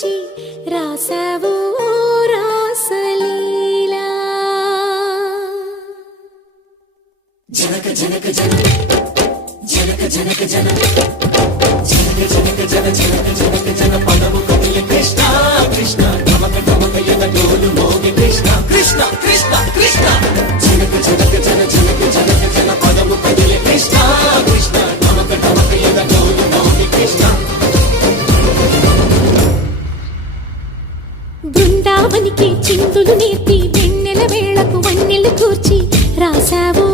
కూర్చి రాసావు ఓ రాసలీలా కృష్ణ కృష్ణ కృష్ణ. బృందావనికి చిందులు నేర్పి వెన్నెల వేళకు వన్నెలు కూర్చి రాశావు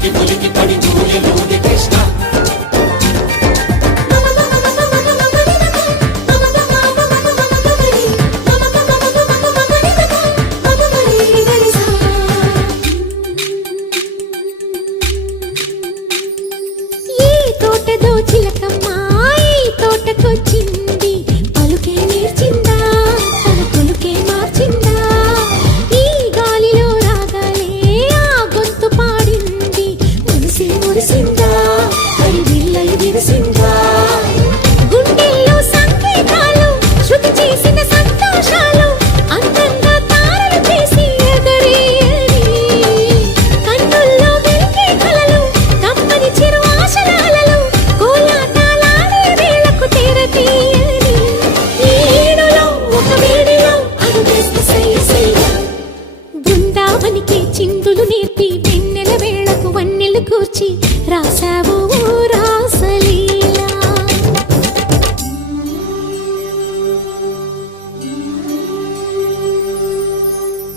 కృష్ణ ములికి ములికి పడి జూయలోని కృష్ణ తోటదో చిలకమ్మ ఈ తోటకొచ్చింది అవనికి చిందులు నేర్పి వెన్నెల వేళకు వన్నెలు కూర్చి రాసావు రాసలీలా.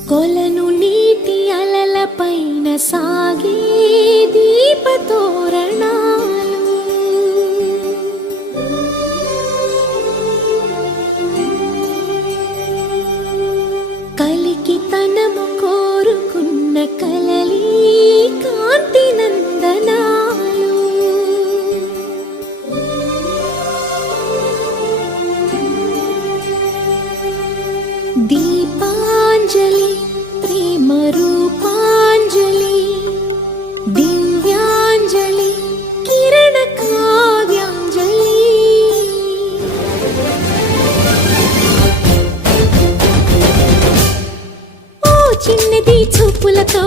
కొలను నీటి అలల పైన సాగే దీపతో దీపాంజలి ప్రేమ రూపాంజలి దివ్యాంజలి కిరణ కావ్యాంజలి ఓ చిన్నది చూపులతో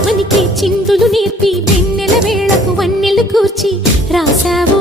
బృందావనికి చిందులు నేర్పి వెన్నెల వేళకు వన్నెలు కూర్చి రాశావు